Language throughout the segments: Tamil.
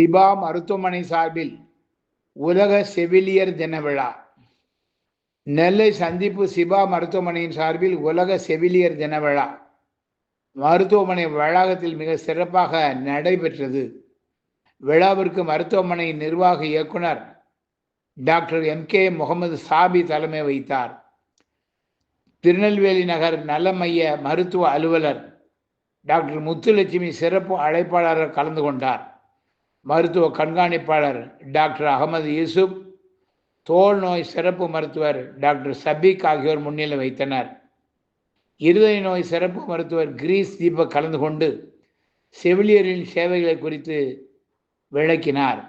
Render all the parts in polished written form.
சிபா மருத்துவமனை சார்பில் உலக செவிலியர் தின விழா. நெல்லை சந்திப்பு சிபா மருத்துவமனையின் சார்பில் உலக செவிலியர் தின விழா மருத்துவமனை வளாகத்தில் மிக சிறப்பாக நடைபெற்றது. விழாவிற்கு மருத்துவமனை நிர்வாக இயக்குனர் டாக்டர் MK முகமது சாபி தலைமை வைத்தார். திருநெல்வேலி நகர் நல மைய மருத்துவ அலுவலர் டாக்டர் முத்துலட்சுமி சிறப்பு அழைப்பாளராக கலந்து கொண்டார். மருத்துவ கண்காணிப்பாளர் டாக்டர் அகமது யூசுப், தோல் நோய் சிறப்பு மருத்துவர் டாக்டர் சபீக் ஆகியோர் முன்னிலை வைத்தனர். இருதய நோய் சிறப்பு மருத்துவர் கிரீஸ் தீபக் கலந்து கொண்டு செவிலியர்களின் சேவைகளை குறித்து விளக்கினார்.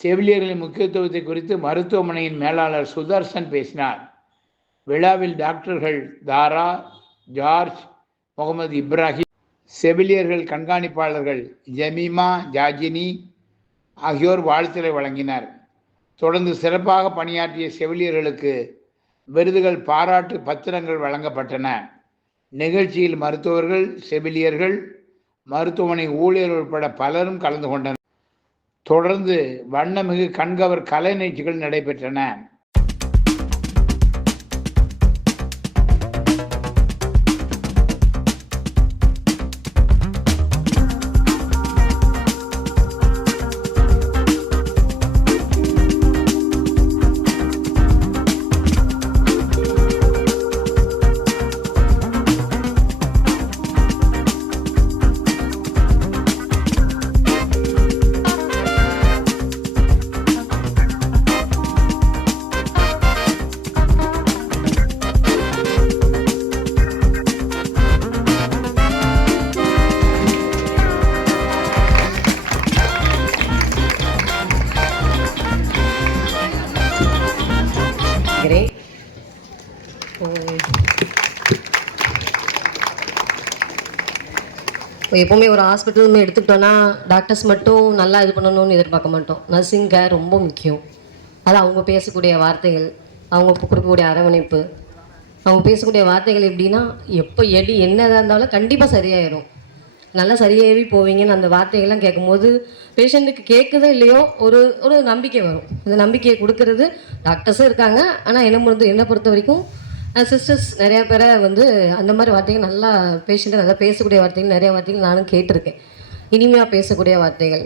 செவிலியர்களின் முக்கியத்துவத்தை குறித்து மருத்துவமனையின் மேலாளர் சுதர்சன் பேசினார். விழாவில் டாக்டர்கள் தாரா, ஜார்ஜ், முகமது இப்ராஹிம், செவிலியர்கள் கண்காணிப்பாளர்கள் ஜமீமா, ஜாஜினி ஆகியோர் வாழ்த்துரை வழங்கினர். தொடர்ந்து சிறப்பாக பணியாற்றிய செவிலியர்களுக்கு விருதுகள், பாராட்டு பத்திரங்கள் வழங்கப்பட்டன. நிகழ்ச்சியில் மருத்துவர்கள், செவிலியர்கள், மருத்துவமனை ஊழியர்கள் உட்பட பலரும் கலந்து கொண்டனர். தொடர்ந்து வண்ணமிகு கண்கவர் கலை நிகழ்ச்சிகள் நடைபெற்றன. எப்போவுமே ஒரு ஹாஸ்பிட்டல் எடுத்துக்கிட்டோன்னா டாக்டர்ஸ் மட்டும் நல்லா இது பண்ணணும்னு எதிர்பார்க்க மாட்டோம். நர்சிங் கேர் ரொம்ப முக்கியம். அது அவங்க பேசக்கூடிய வார்த்தைகள், அவங்க கொடுக்கக்கூடிய அரவணைப்பு, அவங்க பேசக்கூடிய வார்த்தைகள் எப்படின்னா எப்போ என்னதாக இருந்தாலும் கண்டிப்பாக சரியாயிடும், நல்லா சரியாகவே போவீங்கன்னு அந்த வார்த்தைகள்லாம் கேட்கும்போது பேஷண்ட்டுக்கு கேட்குதோ இல்லையோ ஒரு ஒரு நம்பிக்கை வரும். இந்த நம்பிக்கையை கொடுக்கறது டாக்டர்ஸும் இருக்காங்க. ஆனால் என்னை பொறுத்த வரைக்கும் சிஸ்டர்ஸ் நிறையா பேரை அந்த மாதிரி வார்த்தைகள் நல்லா பேஷண்ட்டை நல்லா பேசக்கூடிய வார்த்தைகள் நிறையா வார்த்தைகள் நானும் கேட்டிருக்கேன். இனிமையாக பேசக்கூடிய வார்த்தைகள்.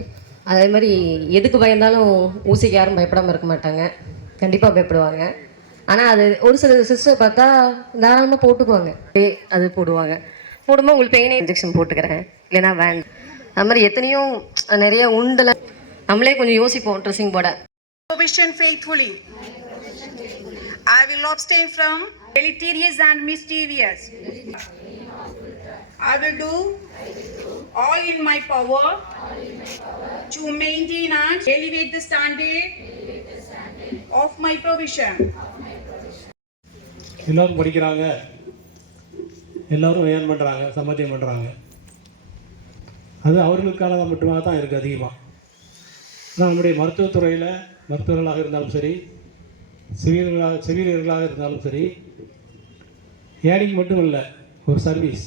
அதே மாதிரி எதுக்கு பயந்தாலும் ஊசிக்கு யாரும் பயப்படாமல் இருக்க மாட்டாங்க, கண்டிப்பாக பயப்படுவாங்க. ஆனால் அது ஒரு சில சிஸ்டர் பார்த்தா தாராளமாக போட்டுக்குவாங்க. அது போடுவாங்க. போடும்போது உங்களுக்கு பெயினே இன்ஜெக்ஷன் போட்டுக்கிறேன், இல்லைனா வேண்டாம். அது மாதிரி எத்தனையோ நிறைய உண்டில் நம்மளே கொஞ்சம் யோசிப்போம் ட்ரெஸ்ஸிங் போட. I will abstain from deleterious and mischievous. I will do all in my power to maintain and elevate the standard of my provision. எல்லாரும் படிக்கிறாங்க, எல்லாரும் ஏர்ன் பண்ணுறாங்க, சம்பாத்தியம் பண்ணுறாங்க. அது அவர்களுக்கானதாக மட்டுமாக தான் இருக்குது அதிகமாக. ஆனால் நம்முடைய மருத்துவத்துறையில் மருத்துவர்களாக இருந்தாலும் சரி, செவிலியர்களாக இருந்தாலும் சரி, ஏர்னிங் மட்டும் இல்லை, ஒரு சர்வீஸ்.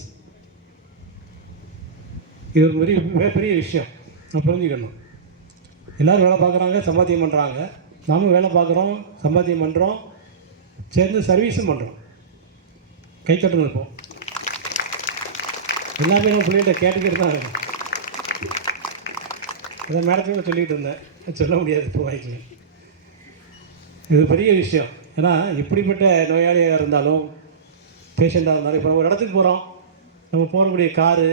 இது ஒரு மிகப்பெரிய விஷயம். நான் புரிஞ்சுக்கணும். எல்லோரும் வேலை பார்க்குறாங்க, சம்பாத்தியம் பண்ணுறாங்க. நாமும் வேலை பார்க்குறோம், சம்பாத்தியம் பண்ணுறோம், சேர்ந்து சர்வீஸும் பண்ணுறோம். கைத்தட்டணும். இருப்போம் எல்லாமே நம்ம பிள்ளைகிட்ட கேட்டுக்கிட்டு தான் இருக்கும். இதை மேடத்தில் சொல்லிக்கிட்டு இருந்தேன், சொல்ல முடியாது இப்போ வாய்க்கு. இது பெரிய விஷயம். ஏன்னா இப்படிப்பட்ட நோயாளியாக இருந்தாலும், பேஷண்ட்டாக இருந்தாலும், இப்போ ஒரு இடத்துக்கு போகிறோம், நம்ம போடக்கூடிய காரு,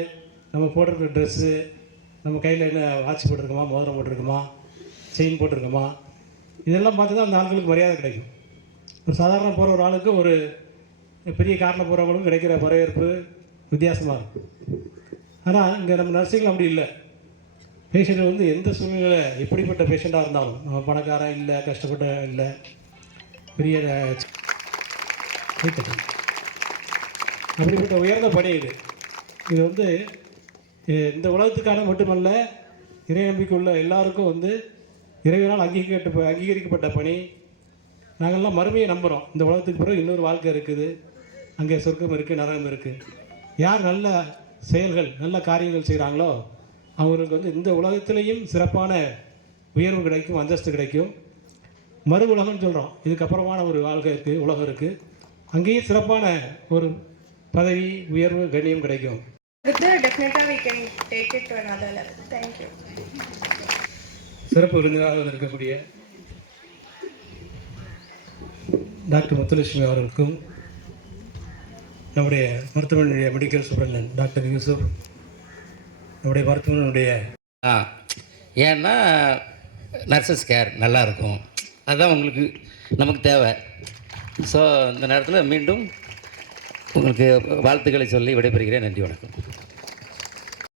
நம்ம போட்டிருக்கிற ட்ரெஸ்ஸு, நம்ம கையில் என்ன வாட்ச் போட்டிருக்கோமா, மோதிரம் போட்டிருக்கோமா, செயின் போட்டிருக்கோமா, இதெல்லாம் பார்த்து தான் அந்த ஆட்களுக்கு மரியாதை கிடைக்கும். ஒரு சாதாரண போகிற ஒரு ஆளுக்கு ஒரு பெரிய காரில் போகிறவங்களுக்கும் கிடைக்கிற வரவேற்பு வித்தியாசமாக இருக்கும். ஆனால் இங்கே நம்ம நர்சிங்கில் அப்படி இல்லை. பேஷண்ட் எந்த சூழ்நிலை எப்படிப்பட்ட பேஷண்ட்டாக இருந்தாலும், நம்ம பணக்காரன் இல்லை, கஷ்டப்பட்ட இல்லை, பெரிய அப்படிப்பட்ட உயர்ந்த பணி இது. இது இந்த உலகத்துக்கான மட்டுமல்ல, இறை நம்பிக்கை உள்ள எல்லாருக்கும் இறைவனால் அங்கீகரிக்கப்பட்ட பணி. நாங்கள்லாம் மறுமையை நம்புகிறோம். இந்த உலகத்துக்கு பிறகு இன்னொரு வாழ்க்கை இருக்குது, அங்கே சொர்க்கம் இருக்குது, நரகம் இருக்குது. யார் நல்ல செயல்கள், நல்ல காரியங்கள் செய்கிறாங்களோ அவங்களுக்கு வந்து இந்த உலகத்திலையும் சிறப்பான உயர்வு கிடைக்கும், அந்தஸ்து கிடைக்கும். மறு உலகம்னு சொல்கிறோம், இதுக்கப்புறமான ஒரு வாழ்க்கை இருக்குது, உலகம் இருக்குது. அங்கேயும் சிறப்பான ஒரு பதவி, உயர்வு, கண்ணியம் கிடைக்கும். Definitely we can take it to another level. Thank you. சிறப்பு விருந்தினராக இருக்கக்கூடிய டாக்டர் முத்துலட்சுமி அவர்களுக்கும், நம்முடைய மருத்துவமனையுடைய மெடிக்கல் சூப்பரண்டன் டாக்டர் யூசுப், நம்முடைய மருத்துவமனையுடைய ஏன்னா நர்சஸ் கேர் நல்லாயிருக்கும், அதுதான் உங்களுக்கு நமக்கு தேவை. ஸோ இந்த நேரத்தில் மீண்டும் உங்களுக்கு வாழ்த்துக்களை சொல்லி விடைபெறுகிறேன். நன்றி, வணக்கம்.